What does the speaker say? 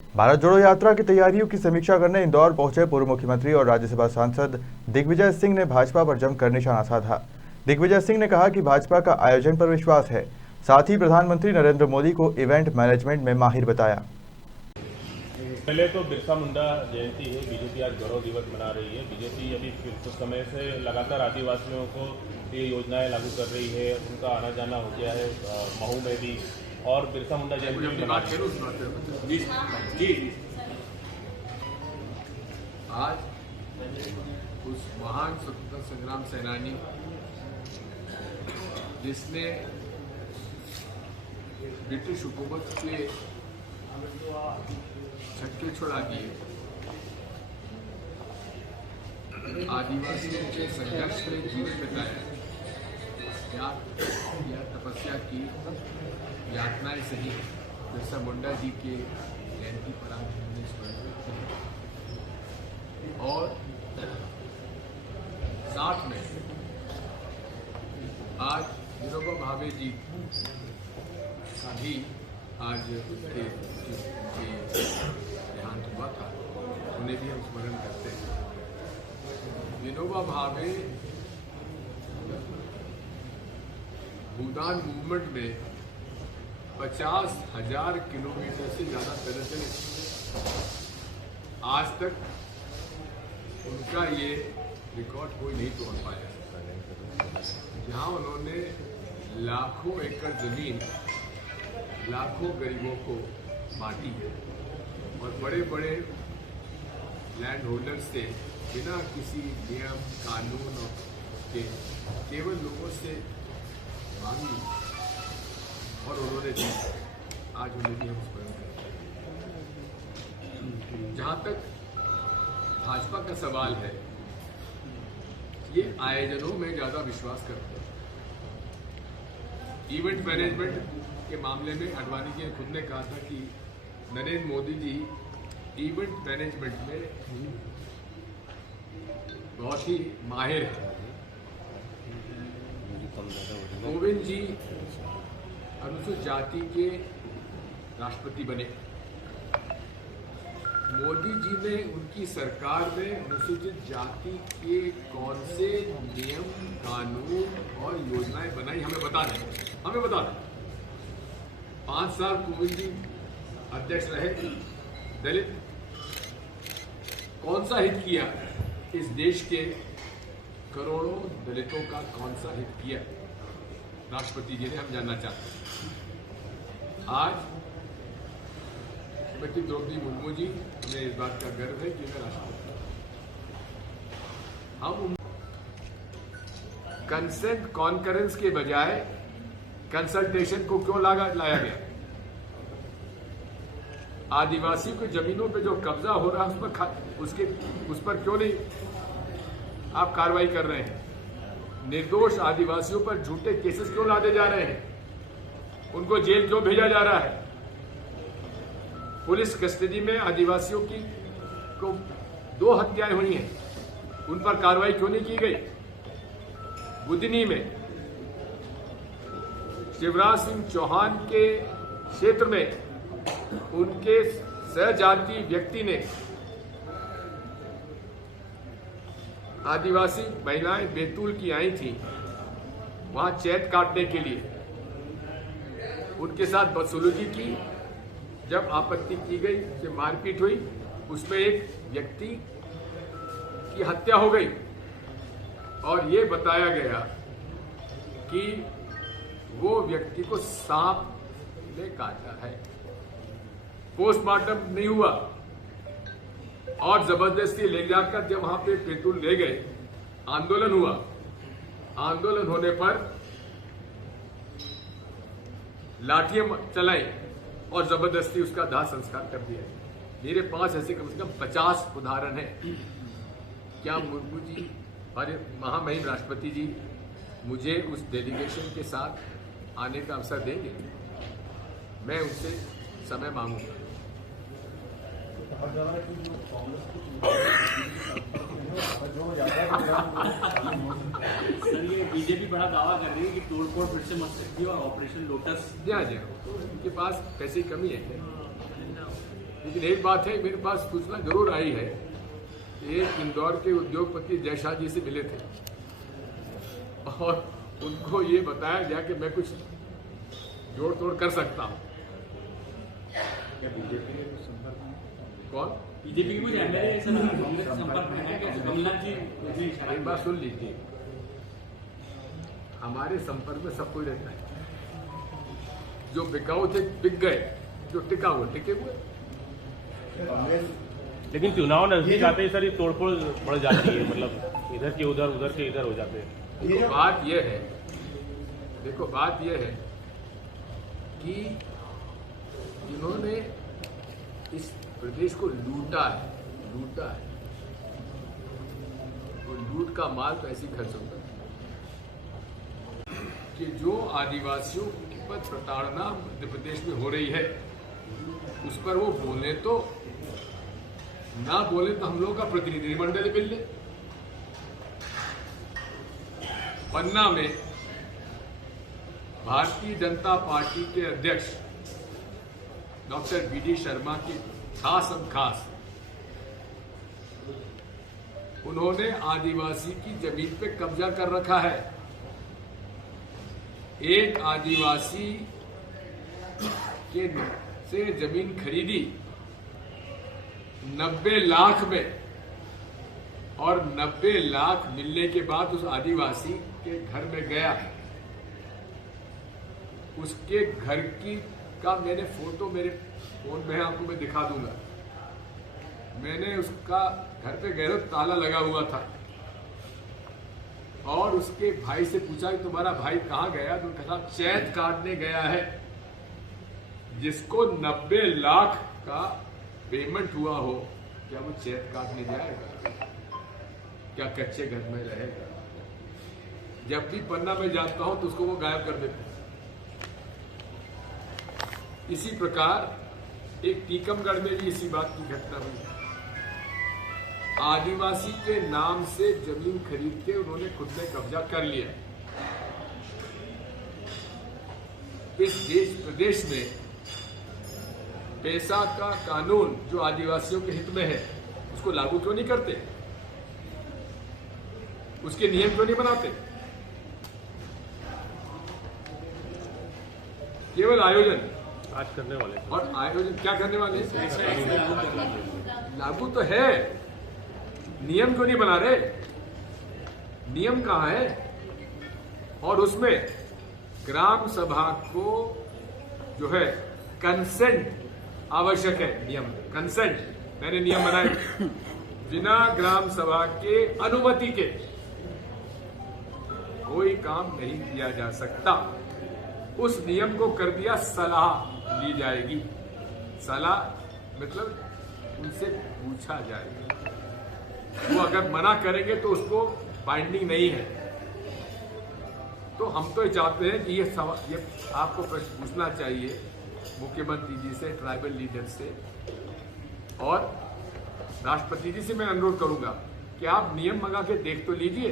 भारत जोड़ो यात्रा की तैयारियों की समीक्षा करने इंदौर पहुंचे पूर्व मुख्यमंत्री और राज्यसभा सांसद दिग्विजय सिंह ने भाजपा पर जमकर निशाना साधा। दिग्विजय सिंह ने कहा कि भाजपा का आयोजन पर विश्वास है। साथ ही प्रधानमंत्री नरेंद्र मोदी को इवेंट मैनेजमेंट में माहिर बताया। पहले तो बिरसा मुंडा जयंती है। बीजेपी आज गौरव दिवस मना रही है। बीजेपी अभी कुछ समय से लगातार आदिवासियों को ये योजनाएं लागू कर रही है। उनका आना जाना हो गया है महू में भी, और बिरसा मुंडा जयंती भी मना रही है। जी आज उस महान स्वतंत्रता संग्राम सेनानी जिसने ब्रिटिश हुकूमत के छक्के छुड़ा दिए, आदिवासियों के संघर्ष में जीवन बिताया, या तपस्या की यातनाएं सही बिरसा मुंडा जी के जयंती पर आज हमने स्मरण किया। और साथ में आज विनोबा भावे जी का भी आज उनके देहांत हुआ था, उन्हें भी हम स्मरण करते हैं। विनोबा भावे भूदान मूवमेंट में 50,000 किलोमीटर से ज़्यादा पैदल चले। आज तक उनका ये रिकॉर्ड कोई नहीं तोड़ पाया, जहाँ उन्होंने लाखों एकड़ जमीन लाखों गरीबों को बांटी है और बड़े बड़े लैंड होल्डर से बिना किसी नियम कानून के केवल लोगों से मांगी और उन्होंने दी। आज उन्हें भी हम स्मरण करते हैं। जहाँ तक भाजपा का सवाल है, ये आयोजनों में ज़्यादा विश्वास करते हैं। इवेंट मैनेजमेंट के मामले में आडवाणी जी ने खुद ने कहा था कि नरेंद्र मोदी जी इवेंट मैनेजमेंट में बहुत ही माहिर है। कोविंद जी अनुसूचित जाति के राष्ट्रपति बने। मोदी जी ने उनकी सरकार में अनुसूचित जाति के कौन से नियम कानून और योजनाएं बनाई हमें बता दें। 5 साल कोविंद जी अध्यक्ष रहे। दलित कौन सा हित किया, इस देश के करोड़ों दलितों का कौन सा हित किया, राष्ट्रपति जी ने हम जानना चाहते हैं। आज श्रीमती द्रौपदी मुर्मू जी, हमें इस बात का गर्व है कि वे राष्ट्रपति। हम कंसेंट कॉन्फ्रेंस के बजाय कंसल्टेशन को क्यों लाया गया? आदिवासी की जमीनों पे जो कब्जा हो रहा है उस पर क्यों नहीं आप कार्रवाई कर रहे हैं? निर्दोष आदिवासियों पर झूठे केसेस क्यों लादे जा रहे हैं? उनको जेल क्यों भेजा जा रहा है? पुलिस कस्टडी में आदिवासियों को 2 हत्याएं हुई हैं, उन पर कार्रवाई क्यों नहीं की गई? बुधनी में शिवराज सिंह चौहान के क्षेत्र में उनके सहजाति व्यक्ति ने आदिवासी महिलाएं बैतूल की आई थी वहां चैत काटने के लिए, उनके साथ बदसलूकी की। जब आपत्ति की गई, जब मारपीट हुई, उसमें एक व्यक्ति की हत्या हो गई और ये बताया गया कि वो व्यक्ति को सांप ने काटा है। पोस्टमार्टम नहीं हुआ और जबरदस्ती ले जाकर जब वहां पे बैतूल ले गए, आंदोलन हुआ। आंदोलन होने पर लाठियां चलाई और जबरदस्ती उसका दाह संस्कार कर दिया। मेरे पास ऐसे कम से कम 50 उदाहरण हैं। क्या मुर्मू जी और महामहिम राष्ट्रपति जी मुझे उस डेलीगेशन के साथ आने का अवसर देंगे? मैं उनसे समय मांगूंगा। सर, ये बीजेपी बड़ा दावा कर रही है कि तोड़फोड़ फिर से मच सकती है और ऑपरेशन लोटस जी हाँ, उनके पास पैसे की कमी है। लेकिन एक बात है, मेरे पास सूचना जरूर आई है, एक इंदौर के उद्योगपति जय शाह जी से मिले थे और उनको ये बताया गया कि मैं कुछ जोड़ तोड़ कर सकता हूं। कौन? बीजेपी के कुछ एमएलए संपर्क में है क्या? कमलनाथ जी एक बात सुन लीजिए, हमारे संपर्क में सब कोई रहता है। जो बिकाऊ थे बिक गए, जो टिका हुए टिके हुए। लेकिन चुनाव नजदीक आते ही सर ये तोड़फोड़ बढ़ जाती है, मतलब इधर के उधर, उधर के इधर हो जाते हैं। देखो बात यह है कि जिन्होंने इस प्रदेश को लूटा है, वो लूट का माल तो ऐसे ही खर्च होता है कि जो आदिवासियों की पर प्रताड़ना मध्य प्रदेश में हो रही है, उस पर वो बोले तो ना बोले तो हम लोग का प्रतिनिधिमंडल मिल ले। पन्ना में भारतीय जनता पार्टी के अध्यक्ष डॉक्टर बी.डी. शर्मा की खास उन्होंने आदिवासी की जमीन पे कब्जा कर रखा है। एक आदिवासी के से जमीन खरीदी 90 लाख में, और 90 लाख मिलने के बाद उस आदिवासी के घर में गया, उसके घर का मैंने फोटो मेरे फोन में आपको मैं दिखा दूंगा। मैंने उसका घर पे गया तो ताला लगा हुआ था और उसके भाई से पूछा कि तुम्हारा भाई कहाँ गया, तो कहा चैत काटने गया है। जिसको 90 लाख का पेमेंट हुआ हो, क्या वो चैत काटने जाएगा? क्या कच्चे घर में रहेगा? जब भी पन्ना में जाता हूं तो उसको वो गायब कर देते हैं। इसी प्रकार एक टीकमगढ़ में भी इसी बात की घटना हुई। आदिवासी के नाम से जमीन खरीद के उन्होंने खुद में कब्जा कर लिया। इस प्रदेश में पैसा का कानून जो आदिवासियों के हित में है, उसको लागू क्यों नहीं करते? उसके नियम क्यों नहीं बनाते? केवल आयोजन आज करने वाले, और आयोजन क्या करने वाले? लागू तो है, नियम क्यों नहीं बना रहे? नियम कहां है? और उसमें ग्राम सभा को जो है कंसेंट आवश्यक है। नियम कंसेंट, मैंने नियम बनाए, बिना ग्राम सभा के अनुमति के कोई काम नहीं किया जा सकता। उस नियम को कर दिया सलाह ली जाएगी। सलाह मतलब उनसे पूछा जाएगा, वो अगर मना करेंगे तो उसको बाइंडिंग नहीं है। तो हम तो चाहते हैं कि ये आपको प्रश्न पूछना चाहिए मुख्यमंत्री जी से, ट्राइबल लीडर से, और राष्ट्रपति जी से मैं अनुरोध करूंगा कि आप नियम मंगा के देख तो लीजिए।